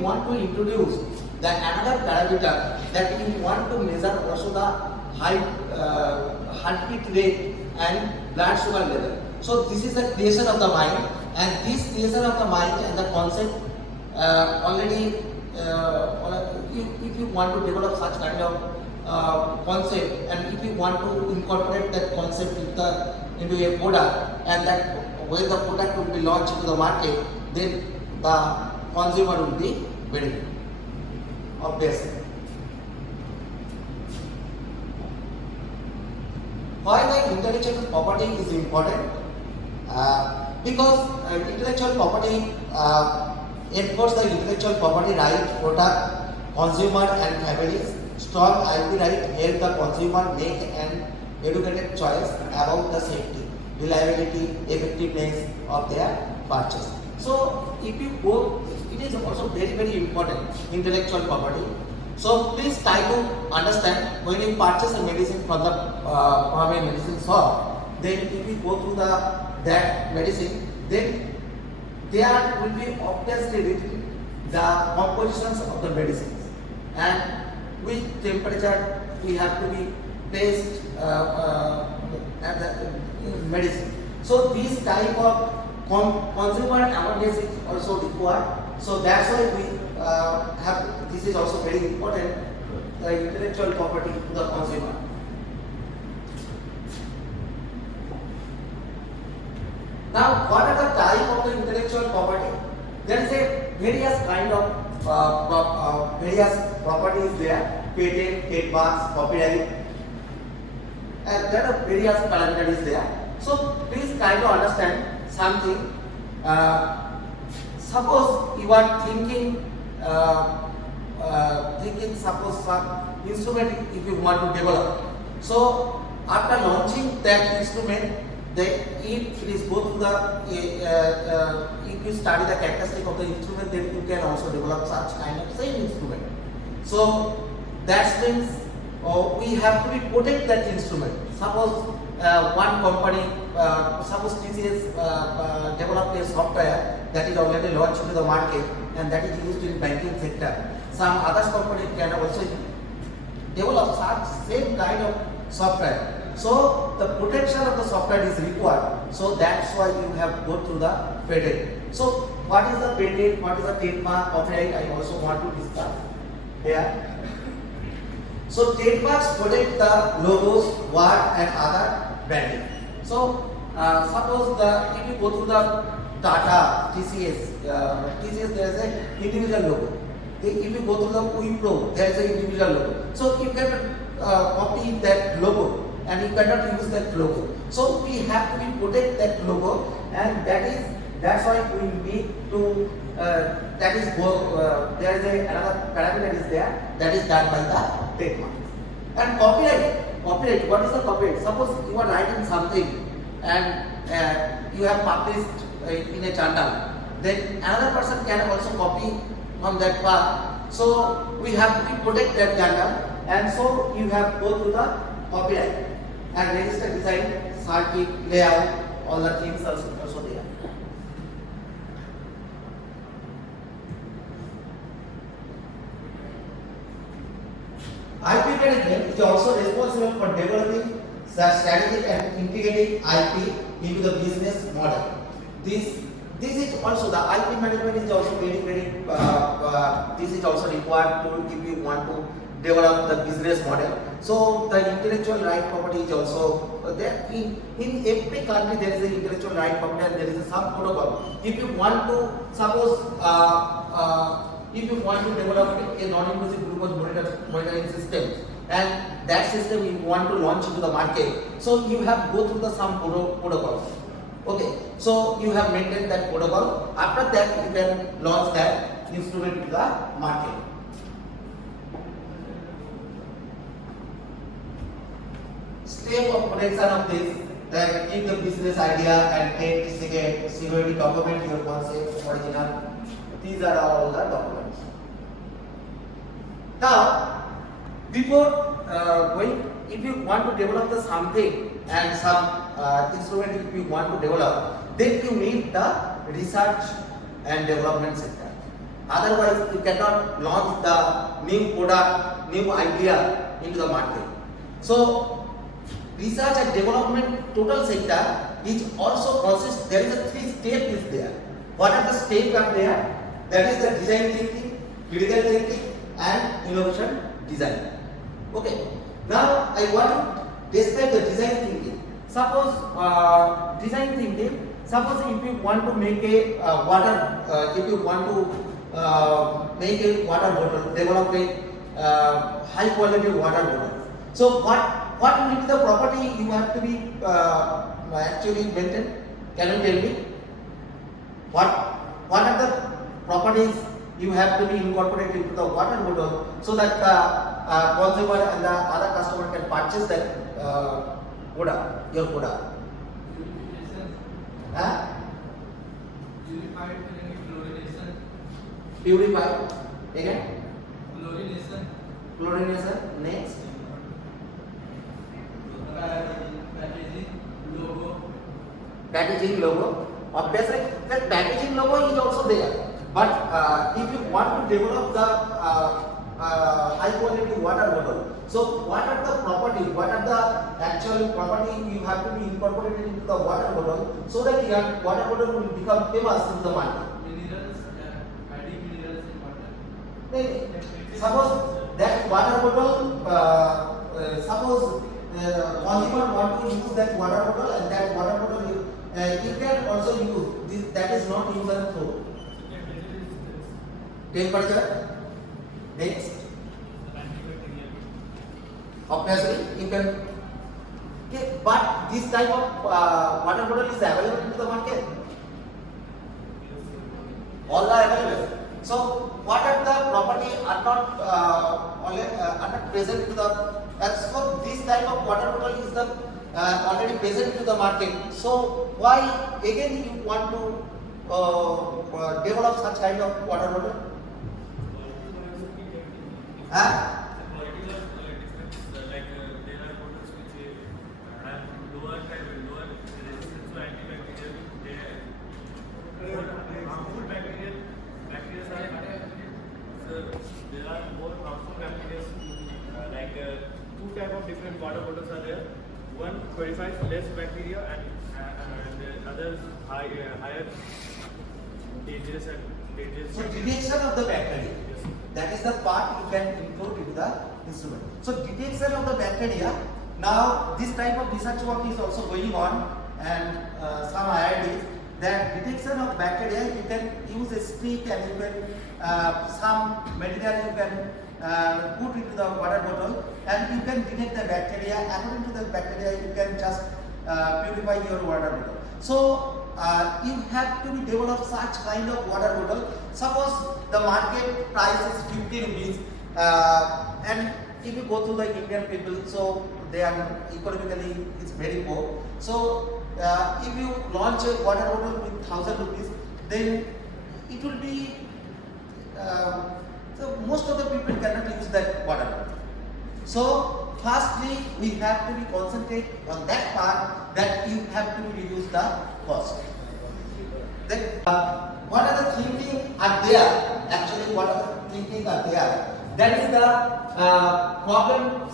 want to introduce the another parameter that you want to measure also the heartbeat rate and blood sugar level. So this is the creation of the mind, and this creation of the mind and the concept already if you want to develop such kind of concept, and if you want to incorporate that concept into a product, and that when the product will be launched into the market, then the consumer will be benefit of this. Why the intellectual property is important? Because intellectual property enforce the intellectual property right, protect consumer and families. Strong IP right help the consumer make an educated choice about the safety, reliability, effectiveness of their purchase. So if you go, it is also very important, intellectual property. So please try to understand, when you purchase a medicine from a medicine shop, then if you go through that medicine, then there will be obviously written the compositions of the medicines and which temperature we have to be placed at the medicine. So this type of consumer awareness is also required. So that's why we have, this is also very important, the intellectual property to the consumer. Now, what are the type of the intellectual property? There is a various kind of various properties there: patent, trademarks, copyright, and there are various parameters there. So please try to understand something. Suppose you are thinking suppose some instrument if you want to develop. So after launching that instrument, if it is go through if you study the characteristic of the instrument, then you can also develop such kind of same instrument. So that means we have to protect that instrument. Suppose one company, suppose TCS developed a software that is already launched into the market and that is used in banking sector. Some other company can also develop such same kind of software. So the protection of the software is required. So that's why you have go through the patent. So what is the patent? What is the trademark, copyright? I also want to discuss here. So trademarks protect the logos, word and other branding. So suppose if you go through the Tata, TCS there is an individual logo. If you go through the Wipro, there is an individual logo. So you can copy that logo and you cannot use that logo. So we have to protect that logo, and that's why we need to there is another parameter is there, that is done by the trademark. And copyright, what is the copyright? Suppose you are writing something and you have published in a journal, then another person can also copy from that part. So we have to protect that journal, and so you have go through the copyright and register design, circuit, layout, all the things are also there. IP management is also responsible for developing the strategic and integrating IP into the business model. This is also, the IP management is also very this is also required to, if you want to develop the business model. So the intellectual right property is also there. In every country there is an intellectual right property and there is some protocol. If you want to, suppose if you want to develop a non-invasive glucose monitoring system, and that system you want to launch into the market, so you have go through the some protocols. Okay, so you have maintained that protocol. After that, you can launch that instrument to the market. Step of protection of this, that keep the business idea and take security, document your concept, original. These are all the documents. Now, before going, if you want to develop the something and some instrument, if you want to develop, then you need the research and development sector. Otherwise, you cannot launch the new product, new idea into the market. So, research and development total sector is also consists. There is a 3 step is there. What are the steps are there? That is the design thinking, critical thinking, and innovation design. Okay. Now I want to describe the design thinking. Suppose design thinking. Suppose if you want to make a If you want to make a water bottle, develop a high quality water bottle. So what will be the property you have to be actually maintain? Can you tell me? What are the properties you have to be incorporated into the water bottle so that the consumer and the other customer can purchase that product, your product? Purified. Again? Chlorination. Next. Packaging logo. Obviously, that packaging logo is also there. But if you want to develop the high quality water bottle, so what are the properties? What are the actual property you have to be incorporated into the water bottle so that your water bottle will become famous in the market? Minerals, adding minerals in water. Suppose that water bottle, suppose consumer want to use that water bottle, and that water bottle you can also use this. That is not use and throw. Temperature. Next. Obviously, you can. Okay, but this type of water bottle is available in the market. All are available. So, what are the property are not present in the. So, this type of water bottle is the already present in the market. So, why again you want to develop such kind of water bottle? Two type of different water bottles are there. One qualifies less bacteria and the others higher dangerous and dangerous. So detection of the bacteria. Yes. That is the part you can include in the instrument. So detection of the bacteria. Now this type of research work is also going on, and some IIDs, that detection of bacteria you can use a stick and you can some material you can put into the water bottle and you can detect the bacteria. According to the bacteria you can just purify your water bottle. So you have to develop such kind of water bottle. Suppose the market price is 50 rupees and if you go to the Indian people, so they are economically it's very poor. So if you launch a water bottle with 1000 rupees, then it will be so most of the people cannot use that water bottle. So firstly, we have to be concentrate on that part, that you have to reduce the cost. Then what are the thinking are there? Actually, what are the thinking are there? That is the problem.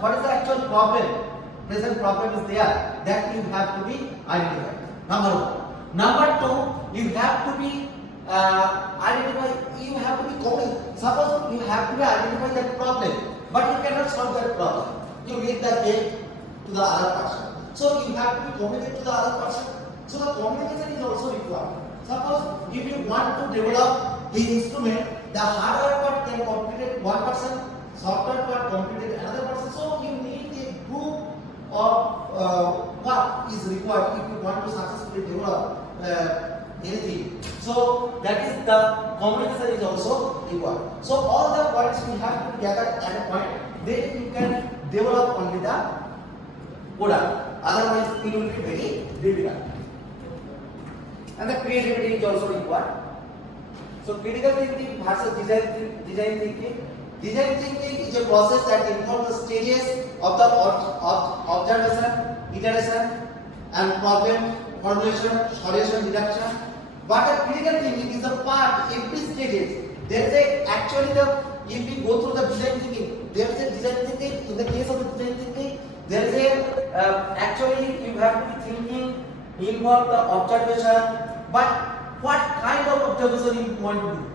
What is the actual problem? Present problem is there that you have to be identified. Number one. Number two, you have to be identify. You have to be coding. Suppose you have to be identify that problem, but you cannot solve that problem. You read the cake to the other person. So you have to be communicate to the other person. So the communication is also required. Suppose if you want to develop the instrument, the hardware part can complete one person, software part complete another person. So you need a group of what is required if you want to successfully develop anything. So that is the communication is also required. So all the points we have to gather at a point, then you can develop only the product. Otherwise, it will be very difficult. And the creativity is also required. So critical thinking versus design thinking. Design thinking is a process that involves the stages of the observation, iteration, and problem formulation, solution reduction, But a critical thinking is a part, every stages. There is a actually if we go through the design thinking, there is a design thinking. In the case of the design thinking, there is a actually you have to be thinking, involve the observation. But what kind of observation you want to do?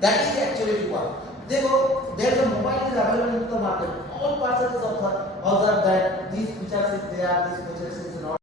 That is actually required. There is a mobile is available in the market. All persons observe that these features is there, these features is not.